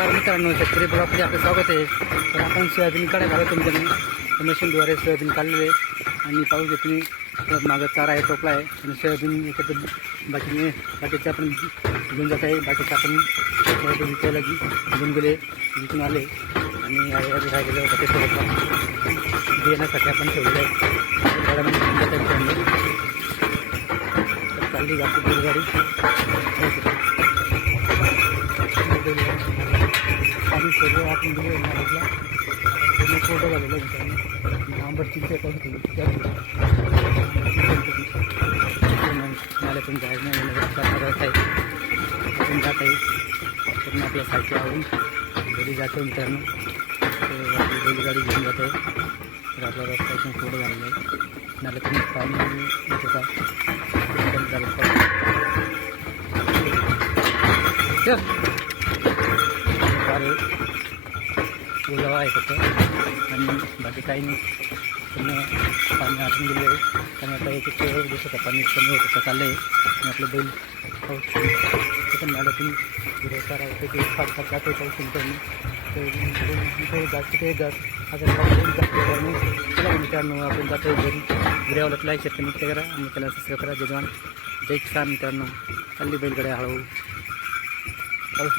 नमस्कार मित्रांनो शेतकरी ब्लॉकमध्ये आपलं स्वागत आहे. तर आपण सोयाबीन काढायला आलो तुमच्या मशीनद्वारे सोयाबीन काढलेले आणि पाहू शकतो तुम्ही परत मागं चारा आहे टोपला आहे. आणि सोयाबीन एकत्र बाकीने बाकीचे आपण घेऊन जात आहे. बाकीचं आपण बरोबर विकायला घेऊन गेले विकून आले. आणि काय होतं बाकी थोडंफार देण्यासाठी आपण ठेवलेलं आहे. गाड्यामध्ये घेऊन चालली जातो बैलगाडी आपण दिले महाराजला पूर्ण फ़ोटो झालेला आहे मित्रांनो आंबट चिंचे नाल्यातून जायचं नाही करत आहे आपण घरी जातो मित्रांनो बैलगाडी घेऊन जात आहे रस्ता फ़ोटो झालेला आहे पाणी येत होता एकदम ओलावा आहे फक्त. आणि बाकी काही नाही. पूर्ण पाणी आटून गेले आहे. आणि आता एक एक वेळ पाणी कमी होत होतं चाललं आहे. आणि आपलं बैल पाऊस ते पण नाल्यातून हिरवसार आहे. ते फाट फाट जाते पाऊस मित्रांनो तर जास्त ते जात आता चला मित्रांनो आपण जातो घरी. घरी लाईक शेतकरी नृत्य करा. आणि त्याला सबस्क्राईब करा. जजवान जय किसान मित्रांनो. चालली बैलकडे हळूहळू. पाऊस